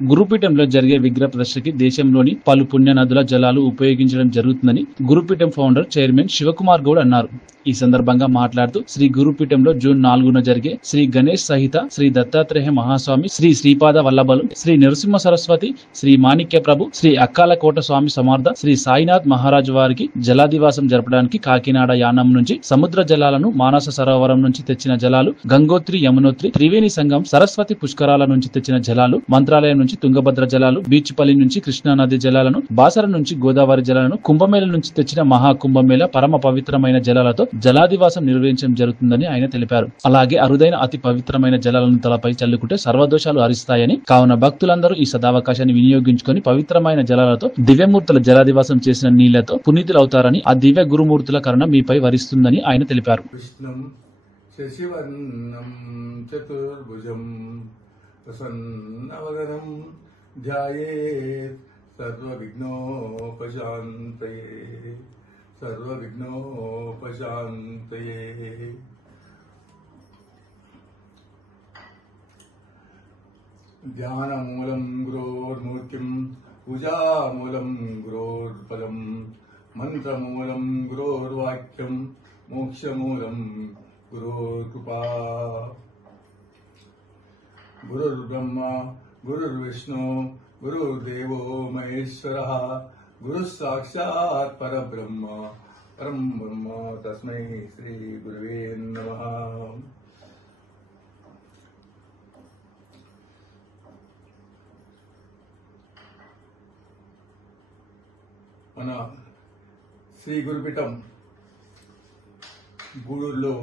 గురుపీఠంలో జరిగే విగ్రహ ప్రదర్శనకి దేశంలోని పలు పుణ్య నదుల జలాలు ఉపయోగించడం జరుగుతుందని గురుపీఠం ఫౌండర్ చైర్మన్ శివకుమార్ గౌడ్ అన్నారు. ఈ సందర్భంగా మాట్లాడుతూ శ్రీ గురుపీఠంలో జూన్ 4న జరిగే శ్రీ గణేష్ సహిత శ్రీ దత్తాత్రేయ మహాస్వామి, శ్రీ శ్రీపాద వల్లభలు, శ్రీ నరసింహ సరస్వతి, శ్రీ మాణిక్య ప్రభు, శ్రీ అక్కాలకోట స్వామి సమర్థ, శ్రీ సాయినాథ్ మహారాజు వారికి జలాదివాసం జరపడానికి కాకినాడ యానం నుంచి సముద్ర జలాలను, మానస సరోవరం నుంచి తెచ్చిన జలాలు, గంగోత్రి, యమునోత్రి, త్రివేణి సంగం, సరస్వతి పుష్కరాల నుంచి తెచ్చిన జలాలు, మంత్రాలయం నుంచి తుంగభద్ర జలాలు, బీచ్పల్లి నుంచి కృష్ణానది జలాలను, బాసర నుంచి గోదావరి జలాలను, కుంభమేళ నుంచి తెచ్చిన మహాకుంభమేళ పరమ పవిత్రమైన జలాలతో జలాదివాసం నిర్వహించడం జరుగుతుందని ఆయన తెలిపారు. అలాగే అరుదైన అతి పవిత్రమైన జలాలను తలపై చల్లుకుంటే సర్వదోషాలు హరిస్తాయని, కావున భక్తులందరూ ఈ సదావకాశాన్ని వినియోగించుకొని పవిత్రమైన జలాలతో దివ్యమూర్తుల జలాదివాసం చేసిన నీళ్లతో పునీతులవుతారని, ఆ దివ్య గురుమూర్తుల కరుణ మీపై వరిస్తుందని ఆయన తెలిపారు. ప్రసన్నవదనం ధ్యాయేత్ సర్వవిఘ్నోపశాంతయే సర్వవిఘ్నోపశాంతయే. ధ్యానమూలం గురోర్మూర్తిం, పూజామూలం గురోర్పదం, మంత్రమూలం గురోర్వాక్యం, మోక్షమూలం గురోర్కృపా. గురుర్బ్రహ్మ గురుర్విష్ణు గురుర్దేవో మహేశ్వరః, గురుః సాక్షాత్ పరబ్రహ్మ పరం బ్రహ్మ తస్మై శ్రీ గురువే నమః. మన శ్రీ గురుపీఠం గూడూరులో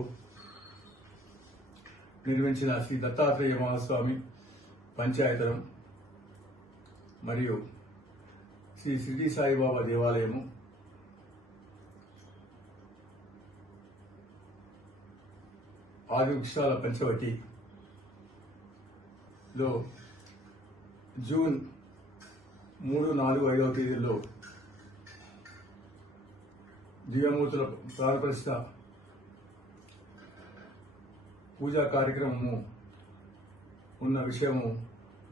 నిర్మించిన శ్రీ దత్తాత్రేయ మహాస్వామి పంచాయతనం మరియు శ్రీ షిరిడి సాయిబాబా దేవాలయము ఆది వృక్షాల పంచవటిలో జూన్ 3, 4, 5వ తేదీల్లో దివ్యమూర్తుల ప్రాణప్రతిష్ఠ పూజా కార్యక్రమము ఉన్న విషయము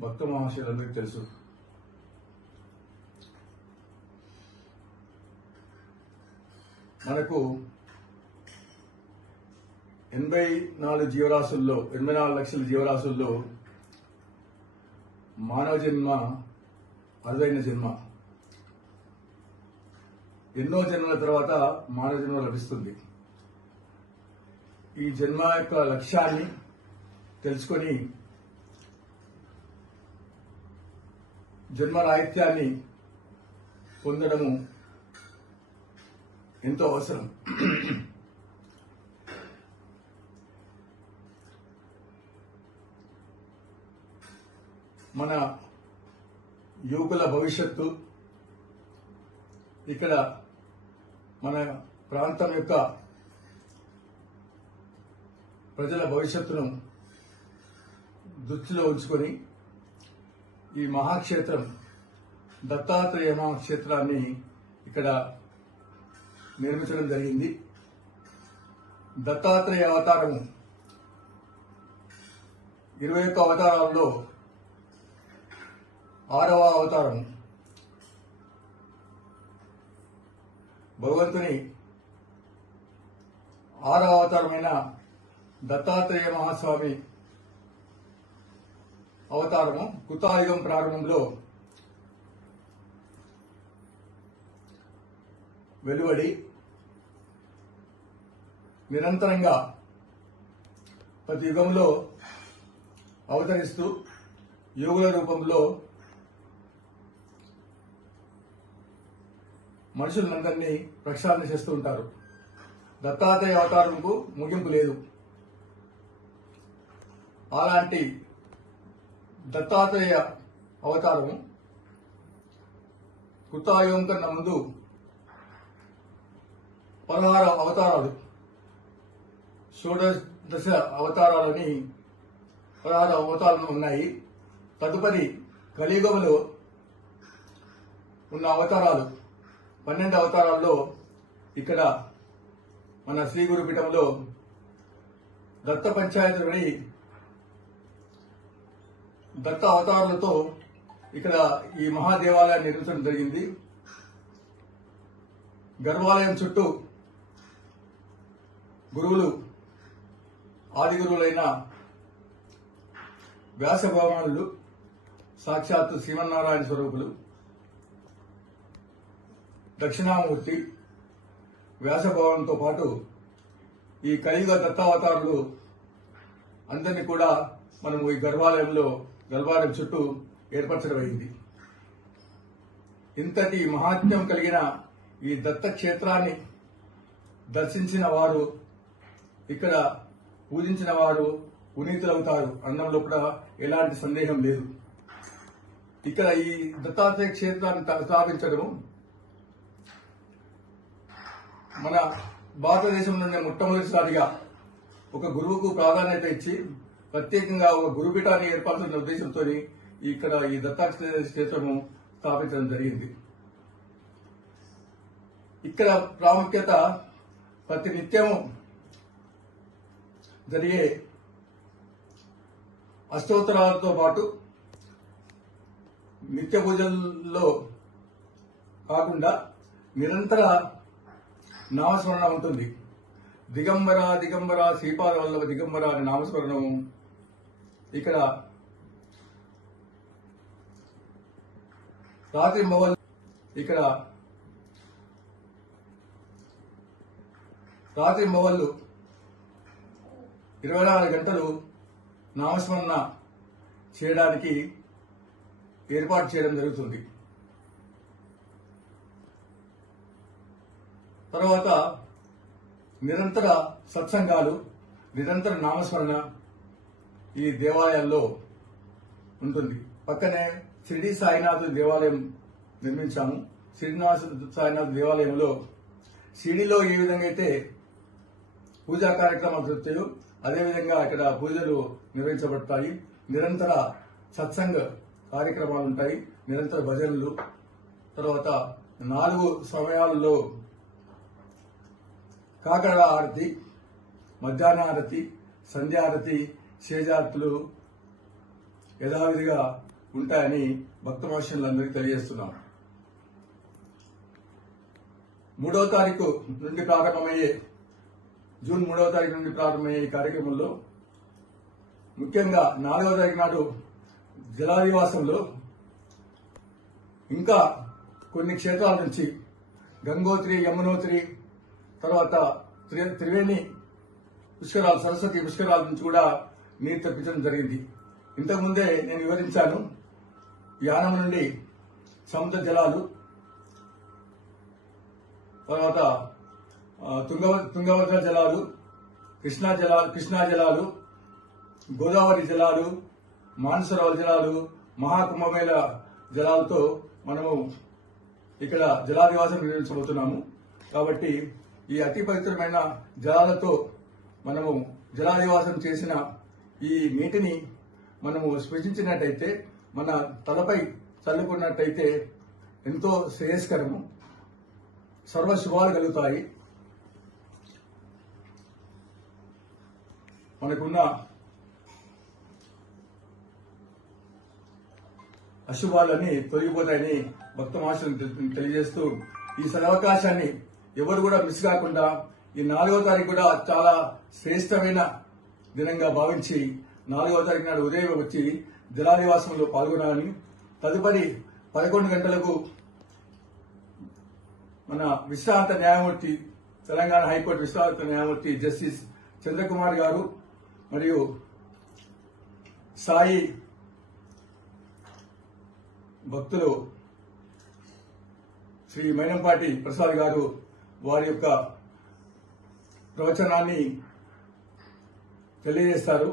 భక్త మహాశయులందరికీ తెలుసు. మనకు 84 లక్షల జీవరాశుల్లో మానవ జన్మ అరుదైన జన్మ. ఎన్నో జన్మల తర్వాత మానవ జన్మ లభిస్తుంది. ఈ జన్మ యొక్క లక్ష్యాన్ని తెలుసుకొని జన్మ రాహిత్యాన్ని పొందడము ఎంతో అవసరం. మన యువకుల భవిష్యత్తు, ఇక్కడ మన ప్రాంతం యొక్క ప్రజల భవిష్యత్తును దృష్టిలో ఉంచుకొని ఈ మహాక్షేత్రం దత్తాత్రేయ మహాక్షేత్రాన్ని ఇక్కడ నిర్మించడం జరిగింది. దత్తాత్రేయ అవతారము 21 అవతారాల్లో 6వ అవతారము. భగవంతుని 6వ అవతారమైన దత్తాత్రేయ మహాస్వామి అవతారము కృతాయుగం ప్రారంభంలో వెలువడి నిరంతరంగా ప్రతి యుగంలో అవతరిస్తూ యోగుల రూపంలో మనుషులందరినీ ప్రక్షాళన చేస్తూ ఉంటారు. దత్తాత్రేయ అవతారంకు ముగింపు లేదు. అలాంటి దత్తాత్రేయ అవతారము కృతాయుగం కన్నా ముందు 16 అవతారాలు, షోడశ అవతారాలని 16 అవతారాలు ఉన్నాయి. తదుపరి కలియుగంలో ఉన్న అవతారాలు 12 అవతారాల్లో ఇక్కడ మన శ్రీ గురుపీఠంలో దత్త పంచాయతీ దత్త అవతారాలతో ఇక్కడ ఈ మహాదేవాలయాన్ని నిర్మించడం జరిగింది. గర్భాలయం చుట్టూ గురువులు ఆది గురువులైన వ్యాస భగవానులు సాక్షాత్తు శ్రీమన్నారాయణ స్వరూపులు, దక్షిణామూర్తి, వ్యాస భగవానుతో పాటు ఈ కలియుగ దత్తావతారులు అందరినీ కూడా మనము ఈ గర్భాలయం చుట్టూ ఏర్పరచడం అయింది. ఇంతటి మహాత్మ్యం కలిగిన ఈ దత్త క్షేత్రాన్ని దర్శించిన వారు, ఇక్కడ పూజించిన వారు పునీతులవుతారు అనడంలో కూడా ఎలాంటి సందేహం లేదు. ఇక్కడ ఈ దత్తాత్రేయ క్షేత్రాన్ని స్థాపించడం మన భారతదేశం నుండి మొట్టమొదటిసారిగా ఒక గురువుకు ప్రాధాన్యత ఇచ్చి ప్రత్యేకంగా ఒక గురుపీఠాన్ని ఏర్పరచిన ఉద్దేశంతో ఇక్కడ ఈ దత్తాత్రేయ క్షేత్రము స్థాపించడం జరిగింది. ఇక్కడ ప్రాముఖ్యత ప్రతి నిత్యము జరిగే అష్టోత్తరాలతో పాటు నిత్య పూజల్లో కాకుండా నిరంతర నామస్మరణ ఉంటుంది. దిగంబర దిగంబర శ్రీపాద వల్లభ దిగంబర అనే నామస్మరణం ఇక్కడ రాత్రి మొవల్ 24 గంటలు నామస్మరణ చేయడానికి ఏర్పాటు చేయడం జరుగుతుంది. తర్వాత నిరంతర సత్సంగాలు, నిరంతర నామస్మరణ ఈ దేవాలయాల్లో ఉంటుంది. పక్కనే షిరిడి సాయినాథ్ దేవాలయం నిర్మించాము. షిరిడి సాయినాథ్ దేవాలయంలో షిరిడిలో ఏ విధంగా అయితే పూజా కార్యక్రమాలు జరుగుతాయో అదేవిధంగా ఇక్కడ పూజలు నిర్వహించబడతాయి. నిరంతర సత్సంగ కార్యక్రమాలు ఉంటాయి, నిరంతర భజనలు. తర్వాత 4 సమయాలలో కాకర హారతి, మధ్యాహ్న హారతి, సంధ్యాహారతి, శేజార్తులు యథావిధిగా ఉంటాయని భక్త మహర్షులందరికీ తెలియజేస్తున్నాం. 3వ తారీఖు నుండి ప్రారంభమయ్యే జూన్ 3వ తారీఖు నుండి ప్రారంభమయ్యే ఈ కార్యక్రమంలో ముఖ్యంగా 4వ తారీఖు నాడు జలాదివాసంలో ఇంకా కొన్ని క్షేత్రాల నుంచి గంగోత్రి, యమునోత్రి, తర్వాత త్రివేణి పుష్కరాలు, సరస్వతి పుష్కరాల నుంచి కూడా నీరు తెప్పించడం జరిగింది. ఇంతకుముందే నేను వివరించాను. యానం నుండి సముద్ర జలాలు, తర్వాత తుంగభద్ర జలాలు, కృష్ణా జలాలు, గోదావరి జలాలు, మానసరోవర్ జలాలు, మహాకుంభమేళ జలాలతో మనము ఇక్కడ జలాదివాసం నిర్వహించబోతున్నాము. కాబట్టి ఈ అతి పవిత్రమైన జలాలతో మనము జలాదివాసం చేసిన ఈ నీటిని మనము స్పృశించినట్టయితే, మన తలపై చల్లుకున్నట్టయితే ఎంతో శ్రేయస్కరము, సర్వశుభాలు కలుగుతాయి. మనకున్న అశుభాలన్నీ తొలగిపోతాయని భక్త మహర్షులను తెలియజేస్తూ ఈ సదవకాశాన్ని ఎవరు కూడా మిస్ కాకుండా ఈ 4వ తారీఖు కూడా చాలా శ్రేష్టమైన దినంగా భావించి 4వ తారీఖు నాడు ఉదయం వచ్చి జలాదివాసంలో పాల్గొనాలని, తదుపరి 11 గంటలకు మన విశ్రాంత న్యాయమూర్తి, తెలంగాణ హైకోర్టు విశ్రాంత న్యాయమూర్తి జస్టిస్ చంద్రకుమార్ గారు మరియు సాయి భక్తులు శ్రీ మైనంపాటి ప్రసాద్ గారు వారి యొక్క ప్రవచనాన్ని తెలియజేస్తారు.